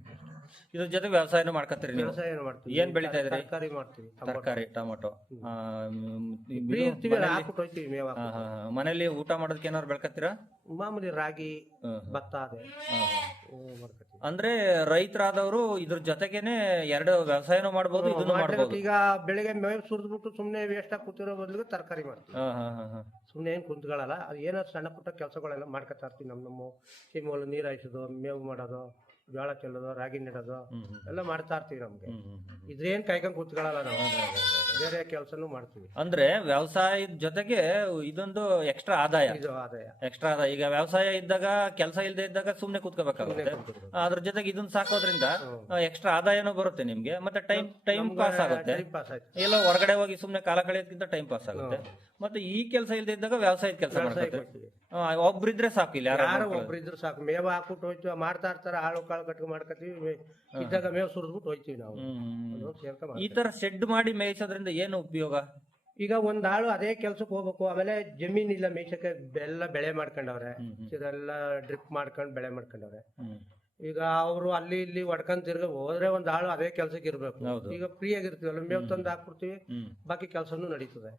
ಇದ್ರ ಜೊತೆ ವ್ಯವಸಾಯನೂ ಮಾಡ್ಕತ್ತೀರಿ ನೀವು? ವ್ಯವಸಾಯ ಮಾಡ್ತೀವಿ. ಏನ್ ಬೆಳಿತಾ ಇದ್ರಿ? ತರಕಾರಿ ಮಾಡ್ತೀವಿ ತರಕಾರಿ ಟೊಮೊಟೊ. ಆ, ಮ್, ಇದು ಫ್ರೀ ಇರ್ತೀವಿ ಮನೇಲಿ- ಹಾಕ್ಬಿಟ್ಟು ಹೋಯ್ತೀವಿ ಮೇವ ಹಾ, ಹಾ, ಹಾ. ಮನೇಲಿ ಊಟ ಮಾಡೋದಕ್ಕೆ ಏನಾದ್ರು ಬೆಳ್ಕತ್ತೀರಾ? ಮಾಮೂಲಿ ರಾಗಿ. ಭತ್ತ ಅದೇ. ಹಾ, ಹಾ. ಹ್ಮ್, ಮಾಡ್ಕೊತೀವಿ ಅಂದ್ರೆ ರೈತರಾದವರು ಇದ್ರ ಜೊತೆಗೇನೆ ಎರಡು ವ್ಯವಸಾಯನೂ ಮಾಡ್ಬೋದು ಇದನ್ನು ಮಾಡ್ಬೋದು. ಈಗ ಬೆಳಿಗ್ಗೆ ಮೇವ್ ಸುರಿದ್ಬಿಟ್ಟು ಸುಮ್ನೆ ವೇಸ್ಟ್ ಆಗಿ ಕೂತಿರೋ ಬದಲಿಗೆ ತರಕಾರಿ ಮಾಡ್ತೀವಿ. ಹಾ ಹಾ ಹಾ ಹಾ. ಸುಮ್ನೆ ಏನ್ ಕುಂತ್ಗಳಲ್ಲ ಅದು ಏನಾದ್ರು ಸಣ್ಣ ಪುಟ್ಟ ಕೆಲಸಗಳೆಲ್ಲ ಮಾಡ್ಕೊತಾ ಇರ್ತೀವಿ. ನಮ್ಮ ನಮ್ಮ ಸೀಮೋಲು ನೀರು ಹಾಯಿಸೋದು ಮೇವು ಮಾಡೋದು. ಜೋಳ ಚೆಲ್ಲೋದು ರಾಗಿ ನೆಡೋದು ಎಲ್ಲ ಮಾಡ್ತಾ ಇರ್ತೀವಿ ನಮ್ಗೆ. ಇದ್ರೇನ್ ಕಾಯ್ಕೊಂಡ್ ಕೂತ್ಕೊಳ್ಳಲ್ಲ ನಾವು. ಬೇರೆ ಕೆಲಸನೂ ಮಾಡ್ತೀವಿ. ಅಂದ್ರೆ ವ್ಯವಸಾಯದ ಜೊತೆಗೆ ಇದೊಂದು ಎಕ್ಸ್ಟ್ರಾ ಆದಾಯ. ಇದು ಆದಾಯ. ಎಕ್ಸ್ಟ್ರಾ ಆದಾಯ. ಈಗ ವ್ಯವಸಾಯ ಇದ್ದಾಗ ಕೆಲಸ ಇಲ್ಲದೆ ಇದ್ದಾಗ ಸುಮ್ನೆ ಕೂತ್ಕೋಬೇಕಾಗುತ್ತೆ. ಅದ್ರ ಜೊತೆಗೆ ಇದನ್ನ ಸಾಕೋದ್ರಿಂದ ಎಕ್ಸ್ಟ್ರಾ ಆದಾಯನೂ ಬರುತ್ತೆ ನಿಮ್ಗೆ. ಮತ್ತೆ ಟೈಮ್ ಟೈಮ್ ಪಾಸ್ ಆಗುತ್ತೆ. ಟೈಮ್ ಪಾಸ್ ಆಯ್ತು. ಎಲ್ಲ ಹೊರಗಡೆ ಹೋಗಿ ಸುಮ್ನೆ ಕಾಲ ಕಳೆಯೋದಕ್ಕಿಂತ ಟೈಮ್ ಪಾಸ್ ಆಗುತ್ತೆ. ಮತ್ತೆ ಈ ಕೆಲಸ ಇಲ್ಲದೆ ಇದ್ದಾಗ ವ್ಯವಸಾಯದ ಕೆಲಸ ಮಾಡ್ತೀವಿ. ಒಬ್ರಿದ್ರೆ ಸಾಕು ಇಲ್ಲ ಯಾರು ಯಾರೋ ಒಬ್ರು ಇದ್ರು ಸಾಕು. ಮೇವ ಹಾಕ್ಬಿಟ್ಟು ಹೋಯ್ತು ಮಾಡ್ತಾ ಇರ್ತಾರೆ ಆಳು ಕಾಳು ಕಟ್ಟಿ ಮಾಡ್ಕೊತೀವಿ ಮೇ- ಇದ್ದಾಗ ಮೇವ್ ಸುರಿದ್ಬಿಟ್ಟು ಹೋಯ್ತೀವಿ ನಾವು. ಸೇರ್ಕೊಂಡ್ ಈ ತರ ಶೆಡ್ ಮಾಡಿ ಮೇಯಿಸೋದ್ರಿಂದ ಏನು ಉಪಯೋಗ? ಈಗ ಒಂದ್ ಆಳು ಅದೇ ಕೆಲ್ಸಕ್ಕೆ ಹೋಗ್ಬೇಕು. ಆಮೇಲೆ ಜಮೀನ್ ಇಲ್ಲ ಮೇಯ್ಸಕ್ಕೆ ಎಲ್ಲ ಬೆಳೆ ಮಾಡ್ಕೊಂಡವ್ರೆ. ಇದೆಲ್ಲ ಡ್ರಿಪ್ ಮಾಡ್ಕೊಂಡು ಬೆಳೆ ಮಾಡ್ಕೊಂಡವ್ರೆ. ಈಗ ಅವರು ಅಲ್ಲಿ ಇಲ್ಲಿ ಹೊಡ್ಕೊಂಡ್ ತಿರ್ಗ ಹೋದ್ರೆ ಒಂದ್ ಆಳು ಅದೇ ಕೆಲ್ಸಕ್ಕೆ ಇರ್ಬೇಕು. ಈಗ ಫ್ರೀ ಆಗಿರ್ತೀವಲ್ಲ ಮೇವ್ ತಂದು ಹಾಕ್ಬಿಡ್ತೀವಿ. ಬಾಕಿ ಕೆಲ್ಸನೂ ನಡೀತದೆ.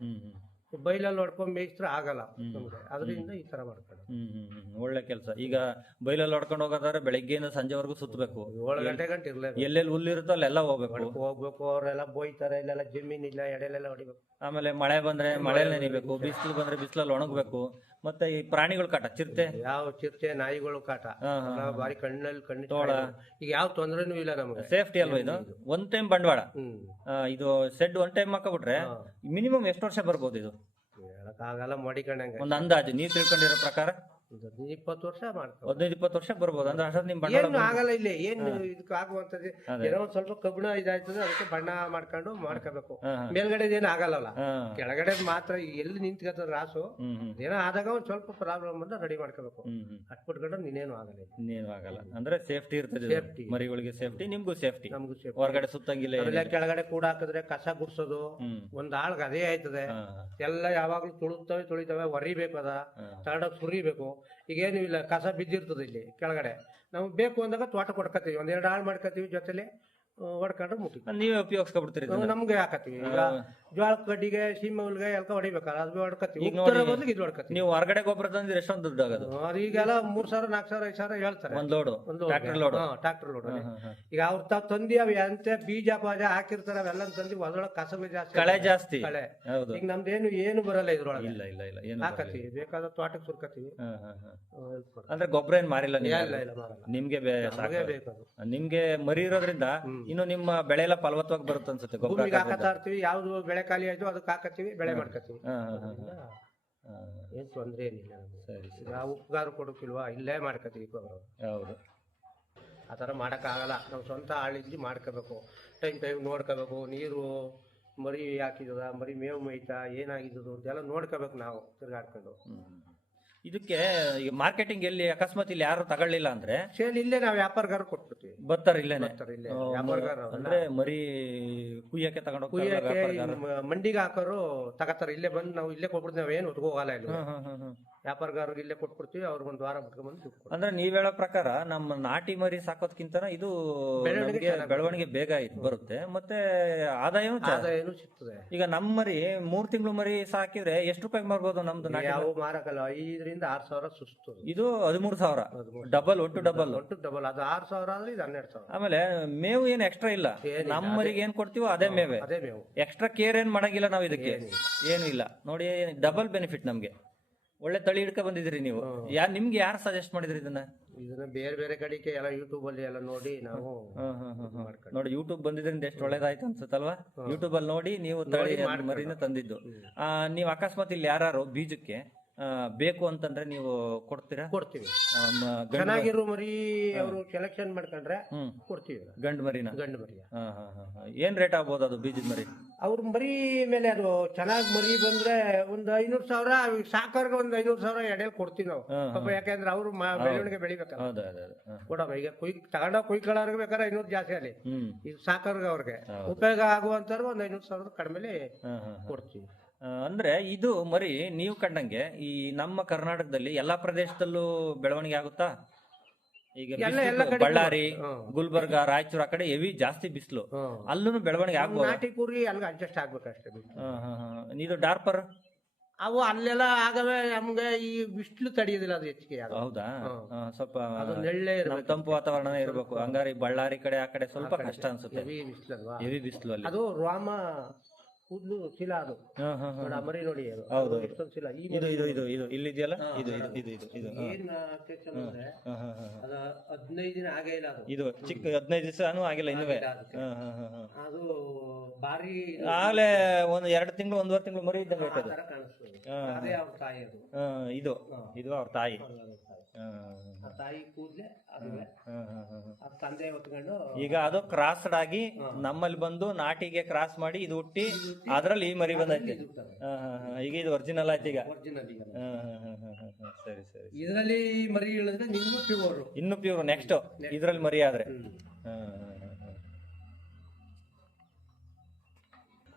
ಬೈಲಲ್ಲಿ ಹೊಡ್ಕೊಂಡ್ ಮೇಯಿಸ್ತ್ರ ಆಗಲ್ಲ ನಮ್ಗೆ. ಅದರಿಂದ ಈ ತರ ಮಾಡ್ಕೊಂಡು ಹ್ಮ್ ಹ್ಮ್ ಹ್ಮ್ ಒಳ್ಳೆ ಕೆಲಸ. ಈಗ ಬೈಲಲ್ಲಿ ಹೊಡ್ಕೊಂಡು ಹೋಗೋದಾದ್ರೆ ಬೆಳಗ್ಗೆಯಿಂದ ಸಂಜೆವರೆಗೂ ಸುತ್ತಬೇಕು ಏಳು ಗಂಟೆ ಗಂಟೆ ಇರ್ಲೇಬೇಕು. ಎಲ್ಲೆಲ್ಲಿ ಹುಲ್ಲಿರುತ್ತೋ ಅಲ್ಲೆಲ್ಲ ಹೋಗ್ಬೇಕು. ಹೋಗ್ಬೇಕು ಅವರೆಲ್ಲ ಬೋಯ್ತಾರೆ ಇಲ್ಲೆಲ್ಲ ಜಮೀನ್ ಇಲ್ಲ ಎಡೆಲೆಲ್ಲ ಹೊಡಿಬೇಕು. ಆಮೇಲೆ ಮಳೆ ಬಂದ್ರೆ ಮಳೆಯಲ್ಲಿ ನೆನಿಬೇಕು ಬಿಸಿಲು ಬಂದ್ರೆ ಬಿಸಿಲಲ್ಲಿ ಒಣಗ್ಬೇಕು. ಮತ್ತೆ ಈ ಪ್ರಾಣಿಗಳು ಕಾಟ ಚಿರತೆ? ಯಾವ ಚಿರತೆ ನಾಯಿಗಳು ಕಾಟ. ನಾವು ಬಾರಿ ಕಣ್ಣಲ್ಲಿ ಕಣ್ಣು ತೋಳ. ಈಗ ಯಾವ ತೊಂದ್ರೆನು ಇಲ್ಲ ನಮ್ಗೆ. ಸೇಫ್ಟಿ ಅಲ್ವಾ ಇದು? ಒನ್ ಟೈಮ್ ಬಂಡವಾಳ. ಆ, ಇದು ಸೆಡ್ ಒನ್ ಟೈಮ್ ಹಾಕಬಿಟ್ರೆ ಮಿನಿಮಮ್ ಎಷ್ಟು ವರ್ಷ ಬರ್ಬೋದು ಇದು? ಹೇಳಕ್ಕಾಗಲ್ಲ ಮಡಿಕೊಂಡಂಗೆ. ಒಂದ್ ಅಂದಾಜು ನೀವ್ ತಿಳ್ಕೊಂಡಿರೋ ಪ್ರಕಾರ? ಹದಿನೈದು ಇಪ್ಪತ್ತು ವರ್ಷ ಮಾಡ್ತಾರೆ ಹದಿನೈದು ಇಪ್ಪತ್ತು ವರ್ಷ ಬರ್ಬೋದು. ಅಂದ್ರೆ ಅಷ್ಟೊಂದು ನಿಮ್ ಬಣ್ಣ ಏನು ಆಗಲ್ಲ ಇಲ್ಲಿ ಏನು ಇದಕ್ಕೆ ಆಗುವಂತದ್ದು. ಏನೋ ಒಂದ್ ಸ್ವಲ್ಪ ಕಬ್ಬಿಣ ಇದಾಯ್ತದೆ ಅದಕ್ಕೆ ಬಣ್ಣ ಮಾಡ್ಕೊಂಡು ಮಾಡ್ಕೋಬೇಕು. ಮೇಲ್ಗಡೆ ಏನು ಆಗಲ್ಲಲ್ಲ. ಕೆಳಗಡೆ ಮಾತ್ರ ಎಲ್ಲಿ ನಿಂತ್ಕೊತದ ರಾಸು ಏನೋ ಆದಾಗ ಒಂದ್ ಸ್ವಲ್ಪ ಪ್ರಾಬ್ಲಮ್ ಬಂದ್ರೆ ರೆಡಿ ಮಾಡ್ಕೋಬೇಕು. ಅಟ್ಬಿಟ್ಕೊಂಡು ನೀನೇನು ಆಗಲ್ಲ. ಇನ್ನೇನು ಆಗಲ್ಲ. ಅಂದ್ರೆ ಸೇಫ್ಟಿ ಇರ್ತದೆ ಸೇಫ್ಟಿ ಮರಿಗಳಿಗೆ ಸೇಫ್ಟಿ ನಿಮ್ಗೂ ಸೇಫ್ಟಿ ನಮ್ಗೂ ಸೇಫ್ಟಿ ಹೊರಗಡೆ ಸುತ್ತಂಗಿಲ್ಲ ಎಲ್ಲ ಕೆಳಗಡೆ ಕೂಡ ಹಾಕಿದ್ರೆ ಕಸ ಗುಡ್ಸೋದು ಒಂದ್ ಆಳ್ಗೆ ಅದೇ ಆಯ್ತದೆ. ಎಲ್ಲ ಯಾವಾಗ್ಲೂ ತುಳುತ್ತವೆ ತುಳಿತವೆ ಹೊರಿಬೇಕು ಅದ. ಸುರಿಬೇಕು ತಗೊಂಡೋಗಿ ಸುರಿಬೇಕು ಈಗೇನು ಇಲ್ಲ ಕಸ ಬಿದ್ದಿರ್ತದೆ ಇಲ್ಲಿ ಕೆಳಗಡೆ. ನಮ್ಗೆ ಬೇಕು ಅಂದಾಗ ತೋಟ ಕೊಡ್ಕತ್ತೀವಿ, ಒಂದೆರಡು ಹಾಳು ಮಾಡ್ಕತ್ತೀವಿ ಜೊತೆಲಿ. ಆ, ಹೊಡ್ಕೊಂಡು ಮುಟ್ಟಿ. ನೀವೇ ಉಪಯೋಗಿಸ್ಕೊಬಿಡ್ತೀರಿ? ನಮ್ಗೆ ಹಾಕತ್ತೀವಿ ಈಗ ಜೋಳ ಕಡ್ಡಿಗೆ ಸೀಮೆ ಹುಲ್ಗೆ ಎಲ್ಲ ಹೊಡಿಬೇಕಲ್ಲ ಅದು ಹೊಡ್ಕತ್ತೀವಿ ಉತ್ತರ ಬದಲಿಗೆ ಇದು ಹೊಡ್ಕತ್ತೀವಿ ನೀವು ಹೊರಗಡೆ ಗೊಬ್ಬರ ತಂದ್ರೆ ಎಷ್ಟೊಂದು ದುಡ್ಡು ಆಗೋದು? ಅದು ಈಗೆಲ್ಲ ಮೂರ್ ಸಾವಿರ ನಾಲ್ಕು ಸಾವಿರ ಐದು ಸಾವಿರ ಹೇಳ್ತಾರೆ. ಒಂದ್ ಲೋಡು? ಒಂದು ಟ್ರ್ಯಾಕ್ಟರ್ ಲೋಡು? Tractor load. ಈಗ ಅವ್ರ ತಾವ್ ತಂದಿ ಅವ್ ಎಂತ ಬೀಜ ಪಾಜ ಹಾಕಿರ್ತಾರೆ ಅವೆಲ್ಲ ತಂದಿ ಹೊಲದೊಳಗೆ ಕಸಬೆ ಜಾಸ್ತಿ ಕಳೆ ಜಾಸ್ತಿ. ಕಳೆ. ಈಗ ನಮ್ದೇನು ಏನು ಬರಲ್ಲ ಇದ್ರೊಳಗೆ. ಇಲ್ಲ ಇಲ್ಲ ಇಲ್ಲ ಏನು ಹಾಕತ್ತೀವಿ. ಬೇಕಾದ ತೋಟಕ್ಕೆ ಸುರ್ಕತ್ತೀವಿ. ಅಂದ್ರೆ ಗೊಬ್ಬರ ಏನ್ ಮಾರಿಲ್ಲ ನಿಮಗೆ ಇಲ್ಲ ಇಲ್ಲ ನಿಮ್ಗೆ ನಿಮ್ಗೆ ಮರಿ ಇರೋದ್ರಿಂದ ಇನ್ನು ನಿಮ್ಮ ಬೆಳೆ ಎಲ್ಲ ಫಲವತ್ತವಾಗಿ ಬರುತ್ತೆ ಅನ್ಸುತ್ತೆ ಗೊಬ್ಬರ ಭೂಮಿಗೆ ಹಾಕತ್ತಾ ಇರ್ತೀವಿ ಯಾವ್ದು ಬೆಳೆ ಖಾಲಿ ಆಯ್ತು ಅದಕ್ಕೆ ಹಾಕತ್ತೀವಿ ಬೆಳೆ ಮಾಡ್ಕತ್ತೀವಿ. ಹಾ, ಹಾ, ಹಾ, ಅದರಿಂದ ಹಾ. ಏನ್ ತೊಂದ್ರೆ ಏನಿಲ್ಲ ನಮ್ಗೆ. ಸರಿ ಸರಿ ನಾವು ಉಪಕಾರ ಕೊಡೋಕಿಲ್ವಾ ಇಲ್ಲೇ ಮಾಡ್ಕತ್ತೀವಿ ಗೊಬ್ಬರ ಹೌದು. ಆ ಥರ ಮಾಡೋಕ್ಕಾಗಲ್ಲ ನಾವು ಸ್ವಂತ ಆಳಿದ್ದು ಮಾಡ್ಕೋಬೇಕು. ಟೈಮ್ ಟೈಮ್ ನೋಡ್ಕೋಬೇಕು ನೀರು ಮರಿ ಹಾಕಿದದ ಮರಿ ಮೇವು ಮೇಯ್ತಾ ಏನಾಗಿದ್ದದು ಅಂತೆಲ್ಲ ನೋಡ್ಕೋಬೇಕು ನಾವು ತಿರ್ಗಾಡ್ಕೊಂಡು. ಹ್ಮ್. ಇದಕ್ಕೆ ಈಗ ಮಾರ್ಕೆಟಿಂಗ್ ಎಲ್ಲಿ ಅಕಸ್ಮಾತ್ ಇಲ್ಲಿ ಯಾರು ತಗೊಳ್ಳಿಲ್ಲ ಅಂದ್ರೆ ಸೇಲ್ ಇಲ್ಲೇ ನಾವು ವ್ಯಾಪಾರಗಾರ ಕೊಟ್ಬಿಡ್ತೀವಿ. ಬರ್ತಾರೆ ಇಲ್ಲೇನೆ. ಬರ್ತಾರೆ ಇಲ್ಲೇ. ಆ, ವ್ಯಾಪಾರಗಾರ ಅಂದ್ರೆ ಮರಿ ಕುಯ್ಯಕ್ಕೆ ತಗೊಂಡು ಕುಯ್ಯಕ್ಕೆ ಮ- ಮಂಡಿಗೆ ಹಾಕೋರು ತಗತಾರೆ. ಇಲ್ಲೇ ಬಂದು ನಾವು ಇಲ್ಲೇ ಕೊಟ್ಬಿಡ್ತೀವಿ. ನಾವೇನು ಹೋಗಲ್ಲ ಇಲ್ಲಿ. ಹ್ಮ್, ಹ್ಮ್, ಹ್ಮ್, ಹ್ಮ್. ವ್ಯಾಪಾರಗಾರರಿಗೆ ಇಲ್ಲೇ ಕೊಟ್ಬಿಡ್ತೀವಿ ಅವ್ರಿಗೆ ಒಂದು ವಾರ ಮುಟ್ಕೊಂಡ್ಬಂದು ದುಡ್ಡು ಕೊಡ್ತೀವಿ. ಅಂದ್ರೆ ನೀವ್ ಹೇಳೋ ಪ್ರಕಾರ ನಮ್ಮ ನಾಟಿ ಮರಿ ಸಾಕೋದ್ಕಿಂತ ಇದು ಬೆಳವಣಿಗೆ ನಮ್ಗೆ ಚೆನ್ನಾಗಿ ಬೆಳವಣಿಗೆ ಬೇಗ ಇದ್ ಬರುತ್ತೆ. ಮತ್ತೆ ಆದಾಯನೂ ಚ- ಆದಾಯನೂ ಸಿಗ್ತದೆ. ಈಗ ನಮ್ಮ ಮರಿ ಮೂರ್ ತಿಂಗಳು ಮರಿ ಸಾಕಿದ್ರೆ ಎಷ್ಟು ರೂಪಾಯಿ ಮಾರ್ಬೋದು ನಮ್ದು ನಾಟಿ ಯಾವ ಮಾರಕಲ್ಲ ಐದರಿಂದ ಆರ್ ಸಾವಿರ ಸುಸ್ತು. ಇದು ಹದಿಮೂರು ಸಾವಿರ. ಡಬಲ್ ಒಟ್ಟು ಡಬಲ್. ಒಟ್ಟು ಡಬಲ್ ಅದು ಆರ್ ಸಾವಿರ ಆದ್ರೆ ಇದು ಹನ್ನೆರಡು ಸಾವಿರ. ಆಮೇಲೆ ಮೇವು ಏನ್ ಎಕ್ಸ್ಟ್ರಾ ಇಲ್ಲ. ಏನಿಲ್ಲ, ನಮ್ ಮರಿಗೆ ಏನ್ ಕೊಡ್ತೀವೋ ಅದೇ ಮೇವೆ. ಅದೇ ಮೇವು. ಎಕ್ಸ್ಟ್ರಾ ಕೇರ್ ಏನ್ ಮಾಡಂಗಿಲ್ಲ ನಾವು ಇದಕ್ಕೆ. ಏನು ಇಲ್ಲ ನೋಡಿ ಡಬಲ್ ಬೆನಿಫಿಟ್ ನಮ್ಗೆ. ಒಳ್ಳೆ ತಳಿ ಹಿಡ್ಕೊ ಬಂದಿದ್ರಿ ನೀವು. ಯಾ ನಿಮ್ಗೆ ಯಾರು ಸಜೆಸ್ಟ್ ಮಾಡಿದ್ರಿ ಇದನ್ನ? ಇದನ್ನ ಬೇರೆ ಬೇರೆ ಕಡೆಗೆ ಎಲ್ಲ ಯೂಟ್ಯೂಬ್ ಅಲ್ಲಿ ಎಲ್ಲ ನೋಡಿ ನಾವು ಹ್ಮ್. ನೋಡಿ ಯೂಟ್ಯೂಬ್ ಬಂದಿದ್ರಿಂದ ಎಷ್ಟು ಒಳ್ಳೇದಾಯ್ತು ಅನ್ಸುತ್ತಲ್ವಾ ಯೂಟ್ಯೂಬ್ ಅಲ್ಲಿ ನೋಡಿ ನೀವು ತಳಿ ಮರಿನ ತಂದಿದ್ದು. ನೀವು ಅಕಸ್ಮಾತ್ ಇಲ್ಲಿ ಯಾರು ಬೀಜಕ್ಕೆ ಬೇಕು ಅಂತಂದ್ರೆ ನೀವು ಕೊಡ್ತೀರಾ? ಕೊಡ್ತೀವಿ. ಆ, ಮ- ಗಂಡ್ ಚೆನ್ನಾಗಿರೋ ಮರಿ ಅವರು ಸೆಲೆಕ್ಷನ್ ಮಾಡ್ಕೊಂಡ್ರೆ ಹ್ಮ್. ಕೊಡ್ತೀವಿ. ಗಂಡು ಮರಿನ? ಗಂಡು ಮರಿ ಹಾ, ಹಾ, ಹಾ, ಹಾ. ಏನ್ ರೇಟ್ ಆಗ್ಬೋದು ಅದು ಬೀಜದ ಮರಿ? ಅವ್ರ ಮರಿ ಮೇಲೆ ಅದು ಚೆನ್ನಾಗಿ ಮರಿ ಬಂದ್ರೆ ಒಂದು ಐನೂರು ಸಾವಿರ ಸಾಕೋರ್ಗೆ ಒಂದು ಐನೂರು ಸಾವಿರ ಎಡೆಯಲ್ಲಿ ಕೊಡ್ತೀವಿ ನಾವು. ಹಾ, ಪಾಪ ಯಾಕಂದ್ರೆ ಅವ್ರು ಮ- ಬೆಳವಣಿಗೆ ಬೆಳಿಬೇಕಲ್ಲ. ಹೌದು. ಕೊಡಮ್ಮ ಈಗ ಕುಯ್ ತಗೊಂಡೋಗಿ ಕುಯ್ಕೊಳ್ಳೋರ್ಗೆ ಬೇಕಾದ್ರೆ ಐನೂರು ಜಾಸ್ತಿ ಅಲ್ಲಿ ಹ್ಮ್. ಈಗ ಸಾಕೋರ್ಗೆ ಅವ್ರಿಗೆ. ಉಪಯೋಗ ಆಗುವಂತಾರು ಒಂದು ಐನೂರು ಸಾವಿರ ಕಡಿಮೆ ಹಾ, ಹಾ, ಹಾ. ಕೊಡ್ತೀವಿ. ಅಂದ್ರೆ ಇದು ಮರಿ ನೀವು ಕಂಡಂಗೆ ಈ ನಮ್ಮ ಕರ್ನಾಟಕದಲ್ಲಿ ಎಲ್ಲಾ ಪ್ರದೇಶದಲ್ಲೂ ಬೆಳವಣಿಗೆ ಆಗುತ್ತಾ? ಈಗ ಬಿಸ್ಲು ಬಳ್ಳಾರಿ. ಗುಲ್ಬರ್ಗ ರಾಯಚೂರು ಆ ಕಡೆ ಹೆವಿ ಜಾಸ್ತಿ ಬಿಸಿಲು. ಅಲ್ಲೂ ಬೆಳವಣಿಗೆ ಆಗ್ಬೋದು? ನಾಟಿ ಕುರಿ ಅಲ್ಲಿಗೆ ಅಡ್ಜಸ್ಟ್ ಆಗ್ಬೇಕಷ್ಟೇ ಹಾ. ಇದು ಡಾರ್ಪರ್? ಅವು ಅಲ್ಲೆಲ್ಲ ಆಗವೆ ನಮ್ಗೆ ಈ ಬಿಸಿಲು ತಡೆಯೋದಿಲ್ಲ ಅದು ಹೆಚ್ಚಿಗೆ ಹೌದಾ? ಆ, ಸ್ವಲ್ಪ ಅದು ನೆಳ್ಳೆ ಇರ್ಬೇಕು. ತಂಪು ವಾತಾವರಣ ಇರಬೇಕು. ಹಂಗಾರಿ ಬಳ್ಳಾರಿ ಕಡೆ ಆ ಕಡೆ ಸ್ವಲ್ಪ ಕಷ್ಟ ಅನ್ಸುತ್ತೆ. ಹೆವಿ ಬಿಸಿಲಲ್ವಾ ಹೆವಿ ಬಿಸಿಲು ಅಲ್ಲಿ. ಅದು ರಾಮ ಕೂದಲು ಶಿಲ ಅದು ಹಾ, ಹಾ, ಹಾ. ನೋಡ ಮರಿ ನೋಡಿ ಅದು ಹೌದು. ಅದು ಎಷ್ಟೊಂದು ಶಿಲ ಈ ಇದು ಇದು ಇದು ಇದು ಇಲ್ಲಿದೆಯಲ್ಲ ಇದು ಇದು ಇದು ಇದು ಇದು. ಏನ್ ಕೆಚ್ಚಲು ಅಂದ್ರೆ. ಅದ ಹದಿನೈದು ದಿನ ಆಗೇ ಇಲ್ಲ ಅದು ಇದು ಚಿಕ್ಕ ಹದಿನೈದು ದಿವಸನೂ ಆಗಿಲ್ಲ ಇನ್ನುವೇ. ಅದು ಬಾರಿ ಆಗ್ಲೇ ಒಂದು ಎರಡು ತಿಂಗಳು ಒಂದೂವರೆ ತಿಂಗಳು ಮರಿ ಇದ್ದಂಗೆ ಹಾ. ಅದೇ ಅವ್ರ ತಾಯಿ ಅದು ಇದು ಇದು ಅವ್ರ ತಾಯಿ ತಾಯಿ. ಕೂದ್ಲೆ ತಂದೆ ಹೊತ್ಕೊಂಡು ಈಗ ಅದು ಕ್ರಾಸ್ಡ್ ಆಗಿ ನಮ್ಮಲ್ಲಿ ಬಂದು ನಾಟಿಗೆ ಕ್ರಾಸ್ ಮಾಡಿ ಇದು ಹುಟ್ಟಿ ಅದ್ರಲ್ಲಿ ಈ ಮರಿ ಬಂದೈತೆ ಹಾ ಆ, ಆ. ಈಗ ಇದು ಒರಿಜಿನಲ್ ಆಯ್ತು ಈಗ. ಒರಿಜಿನಲ್ ಈಗ. ಸರಿ ಸರಿ ಇದರಲ್ಲಿ ಮರಿ ಇಳಿದ್ರೆ ಇನ್ನೂ ಪ್ಯೂರ್ ಇನ್ನು ಪ್ಯೂರ್ ನೆಕ್ಸ್ಟ್ ಇದ್ರಲ್ಲಿ ಮರಿ ಆದ್ರೆ. ಆ, ಹಾ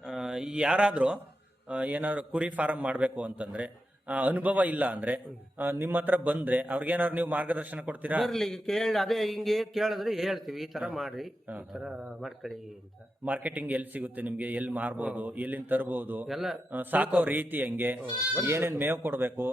ಆ, ಈ ಯಾರಾದ್ರೂ ಆ, ಏನಾದ್ರು ಕುರಿ ಫಾರಂ ಮಾಡಬೇಕು ಅಂತಂದ್ರೆ ಅನುಭವ ಇಲ್ಲ ಅಂದ್ರೆ ನಿಮ್ಮ ಹತ್ರ ಬಂದ್ರೆ ಅವ್ರಿಗೇನಾದ್ರು ನೀವು ಮಾರ್ಗದರ್ಶನ ಕೊಡ್ತೀರಾ? ಬರ್ಲಿ ಕೇಳಿ ಅದೇ ಹಿಂಗೆ ಕೇಳಿದ್ರೆ ಹೇಳ್ತೀವಿ ಈ ತರ ಮಾಡ್ರಿ ಹಾ, ಈ ತರ ಮಾಡ್ಕೊಳ್ಳಿ ಅಂತ. ಮಾರ್ಕೆಟಿಂಗ್ ಎಲ್ಲಿ ಸಿಗುತ್ತೆ ನಿಮ್ಗೆ? ಎಲ್ಲಿ ಮಾರ್ಬೋದು? ಎಲ್ಲಿಂದ ತರಬಹುದು ಎಲ್ಲ ಸಾಕೋ ರೀತಿ ಹೆಂಗೆ? ಏನೇನ್ ಮೇವ್ ಕೊಡ್ಬೇಕು?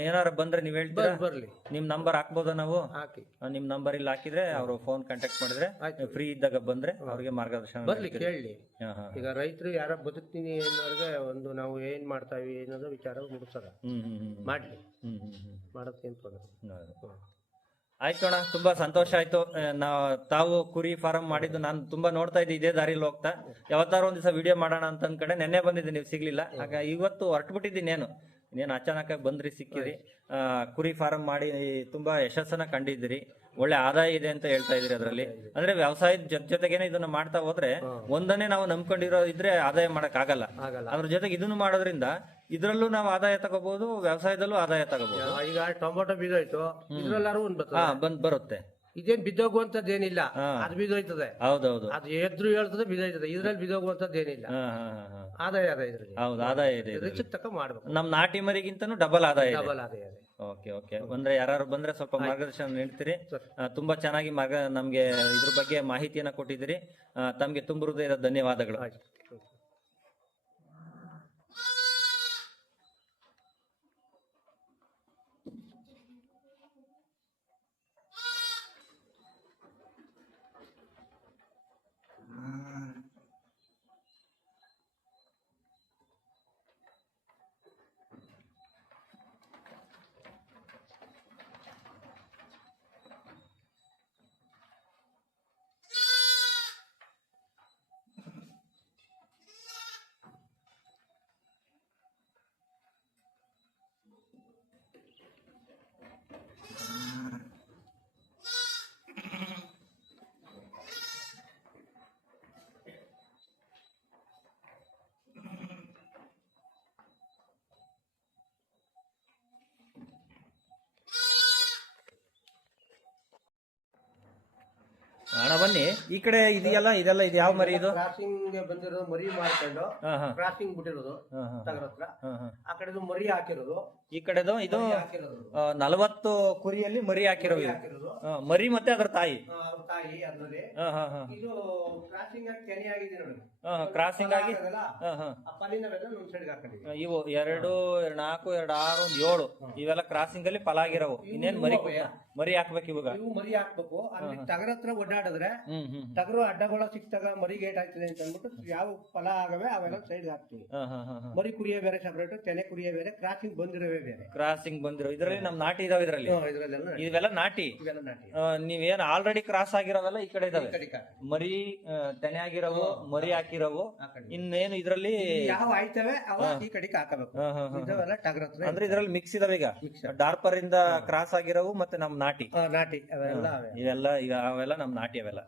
ಏನಾರ ಬಂದ್ರೆ ನೀವ್ ಹೇಳ್ತೀರಾ? ಬರ್ಲಿ. ನಿಮ್ ನಂಬರ್ ಹಾಕ್ಬೋದಾ ನಾವು? ಹಾಕಿ. ಆ, ನಿಮ್ ನಂಬರ್ ಇಲ್ಲಿ ಹಾಕಿದ್ರೆ ಅವರು ಫೋನ್ ಕಾಂಟ್ಯಾಕ್ಟ್ ಮಾಡಿದ್ರೆ ಆಯ್ತು. ಫ್ರೀ ಇದ್ದಾಗ ಬಂದ್ರೆ ಅವ್ರಿಗೆ ಮಾರ್ಗದರ್ಶನ ಬರ್ಲಿ. ಕೇಳಲಿ. ಹಾ, ಹಾ. ಈಗ ರೈತರು ಯಾರ ಬದುಕ್ತೀನಿ ಅನ್ನೋರ್ಗೆ ಒಂದು ನಾವು ಏನ್ ಮಾಡ್ತಾವಿ ಅನ್ನೋದು ವಿಚಾರ ಮುಗಿಸೋದ. ಹ್ಮ್ ಹ್ಮ್ ಹ್ಮ್ ಮಾಡ್ಲಿ. ಹ್ಮ್ ಹ್ಮ್ ಹ್ಮ್. ಮಾಡೋದಕ್ಕೇನು ತೊಂದರೆ ಹೌದು. ಆಯ್ತು ಅಣ್ಣ ತುಂಬಾ ಸಂತೋಷ ಆಯ್ತು. ನಾ ತಾವು ಕುರಿ ಫಾರಂ ಮಾಡಿದ್ದು ನಾನು ತುಂಬಾ ನೋಡ್ತಾ ಇದ್ದೆ ಇದೇ ದಾರಿಲಿ ಹೋಗ್ತಾ. ಯಾವತ್ತಾರು ಒಂದ್ ದಿವಸ ವಿಡಿಯೋ ಮಾಡೋಣ ಅಂತ ಅನ್ಕೊಂಡೆ ನೆನ್ನೆ ಬಂದಿದ್ದೆ ನೀವು ಸಿಗ್ಲಿಲ್ಲ. ಆಗ ಇವತ್ತು ಹೊರಟ್ಬಿಟ್ಟಿದ್ದೀನಿ ಏನು ಇನ್ನೇನು ಅಚಾನಕ್ ಬಂದ್ರಿ ಸಿಕ್ಕಿರಿ. ಆ, ಕುರಿ ಫಾರಂ ಮಾಡಿ ತುಂಬಾ ಯಶಸ್ಸನ್ನ ಕಂಡಿದ್ದೀರಿ. ಒಳ್ಳೆ ಆದಾಯ ಇದೆ ಅಂತ ಹೇಳ್ತಾ ಇದ್ರಿ ಅದರಲ್ಲಿ. ಅಂದ್ರೆ ವ್ಯವಸಾಯದ ಜೊತೆ ಜೊತೆಗೇನೆ ಇದನ್ನ ಮಾಡ್ತಾ ಹೋದ್ರೆ ಒಂದನ್ನೇ ನಾವು ನಂಬ್ಕೊಂಡಿರೋ ಇದ್ರೆ ಆದಾಯ ಮಾಡಕ್ ಆಗಲ್ಲ. ಅದ್ರ ಜೊತೆಗೆ ಇದನ್ನು ಮಾಡೋದ್ರಿಂದ ಇದ್ರಲ್ಲೂ ನಾವು ಆದಾಯ ತಗೋಬಹುದು ವ್ಯವಸಾಯದಲ್ಲೂ ಆದಾಯ ತಗೋಬಹುದು ಈಗ ಟೊಮೊಟೊ ಬೀಜ ಇದ್ರಲ್ಲಾರು ಒಂದ್ ಹಾ ಬರ್ತದೆ ಬಂದ್ ಬರುತ್ತೆ. ಇದೇನ್ ಬಿದ್ದೋಗುವಂತದ್ದು ಏನಿಲ್ಲ ಹಾ. ಅದು ಬಿದ್ದೋಯ್ತದೆ. ಹೌದೌದು. ಅದು ಎದ್ರು ಹೇಳ್ತದೆ ಬಿದ್ದೋಯ್ತದೆ. ಇದ್ರಲ್ಲಿ ಬಿದ್ದೋಗುವಂತದ್ದು ಏನಿಲ್ಲ ಹಾ, ಹಾ, ಹಾ, ಹಾ. ಆದಾಯ ಅದ ಇದ್ರಿಗೆ ಹೌದು ಆದಾಯ ಇದೆ ಇದ್ರಲ್ಲಿ. ರಿಚ್ ತಕ ಮಾಡ್ಬೇಕು. ನಮ್ ನಾಟಿ ಮರಿಗಿಂತನೂ ಡಬಲ್ ಆದಾಯ ಇದೆ. ಡಬಲ್ ಆದಾಯ ಇದೆ. Okay okay. ಅಂದ್ರೆ ಯಾರು ಬಂದ್ರೆ ಸ್ವಲ್ಪ ಮಾರ್ಗದರ್ಶನ ನೀಡ್ತೀರಿ. ಸರಿ. ಆ, ತುಂಬಾ ಚೆನ್ನಾಗಿ ಮಾರ್ಗ ನಮ್ಗೆ ಇದ್ರ ಬಗ್ಗೆ ಮಾಹಿತಿಯನ್ನ ಕೊಟ್ಟಿದ್ದೀರಿ. ಆ, ತಮ್ಗೆ ತುಂಬ ಹೃದಯದ ಧನ್ಯವಾದಗಳು. ಆಯ್ತು. ಹಣ ಬನ್ನಿ. ಈ ಕಡೆ ಇದೆಯಲ್ಲ ಇದೆಲ್ಲ ಇದು ಯಾವ ಮರಿ ಇದು? ಕ್ರಾಸಿಂಗ್ ಬಂದಿರೋದು ಮರಿ ಮಾಡ್ಕೊಂಡು ಹಾ ಹಾ. ಕ್ರಾಸಿಂಗ್ ಬಿಟ್ಟಿರೋದು ಹಾ, ಹಾ, ತಗರ ಹತ್ರ. ಹಾ, ಹಾ. ಆ ಕಡೆದು ಮರಿ ಹಾಕಿರೋದು. ಈ ಕಡೆದು ಇದು ನಲವತ್ತು ಕುರಿಯಲ್ಲಿ ಮರಿ ಹಾಕಿರೋ ಮರಿ ಇದು. ಮರಿ ಮತ್ತೆ ಅದ್ರ ತಾಯಿ. ಆ, ಅವ್ರ ತಾಯಿ ಅದ್ರಲ್ಲಿ. ಹಾ ಹಾ ಹಾ. ಇದು ಕ್ರಾಸಿಂಗ್ ಆಗಿ ಕೆನೆ ಆಗಿದೆ ನೋಡಿ. ಹಾ ಕ್ರಾಸಿಂಗ್ ಆಗಿ ಆಗಲ್ಲ? ಹಾ ಹಾ. ಆ ಪಲ್ಲಿನವೆಲ್ಲ ನಮ್ ಸೈಡ್ಗೆ ಹಾಕೊಂಡಿದ್ವಿ ಇವು ಎರಡು ಎರಡ್ ನಾಲ್ಕು ಎರಡ್ ಆರು ಒಂದು ಏಳು. ಇವೆಲ್ಲ ಕ್ರಾಸಿಂಗ್ ಅಲ್ಲಿ ಫಲಾಗಿರವು ಇನ್ನೇನ್ ಮರಿ ಮರಿ ಹಾಕ್ಬೇಕು ಇವಾಗ. ಇವು ಮರಿ ಹಾಕ್ಬೇಕು. ಅಲ್ಲಿ ಟಗರ ಹತ್ರ ಓಡಾಡಿದ್ರೆ ಹ್ಮ್ ಹ್ಮ್ ಟಗರು ಅಡ್ಡಗಳ ಸಿಕ್ತಾಗ ಮರಿ ಗೇಟ್ ಆಗ್ತದೆ ಅಂತ ಅಂದ್ಬಿಟ್ಟು ಯಾವ ಫಲ ಆಗವೆ ಅವೆಲ್ಲ ಸೈಡ್ ಹಾಕ್ತೀವಿ. ಹಾ ಹಾ ಹಾ ಹಾ. ಮರಿ ಕುರಿಯ ಬೇರೆ ಸಪರೇಟ್ ತೆನೆ ಕುರಿಯ ಬೇರೆ ಕ್ರಾಸಿಂಗ್ ಬಂದಿರೋವೇ ಕ್ರಾಸಿಂಗ್ ಬಂದಿರೋ ಇದ್ರಲ್ಲಿ ನಮ್ ನಾಟಿ ಇದಾವೆ ಇದ್ರಲ್ಲಿ. ಹ್ಮ್, ಇದ್ರಲ್ಲೆಲ್ಲ ಇವೆಲ್ಲ ನಾಟಿ. ಇವೆಲ್ಲ ನಾಟಿ. ಆ, ನೀವೇನ್ ಆಲ್ರೆಡಿ ಕ್ರಾಸ್ ಆಗಿರೋವೆಲ್ಲ ಈ ಕಡೆ ಇದಾವೆ. ಈ. ಮರಿ ಆ, ತೆನೆ ಆಗಿರವು ಮರಿ ಹಾಕಿರವು. ಇನ್ನೇನು ಇದ್ರಲ್ಲಿ ಯಾವ ಆಯ್ತವೆ ಅವ ಈ ಕಡೆಗೆ ಹಾಕಬೇಕು. ಹಾ, ಹಾ, ಹಾ. ಇದಾವೆಲ್ಲ ಟಗರ ಹತ್ರ ಅಂದ್ರೆ ಇದ್ರಲ್ಲಿ ಮಿಕ್ಸ್ ಇದಾವೆ ಈಗ. ಡಾರ್ಪರ್ ಇಂದ ಕ್ರಾಸ್ ಆಗಿರವು ಮತ್ತೆ ನಮ್ ನಾಟಿ. ಆ, ನಾಟಿ. ಅವೆಲ್ಲ ಅವೆ. ಇವೆಲ್ಲ ಈಗ ಅವೆಲ್ಲ ನಮ್ ನಾಟಿ ಅವೆಲ್ಲ.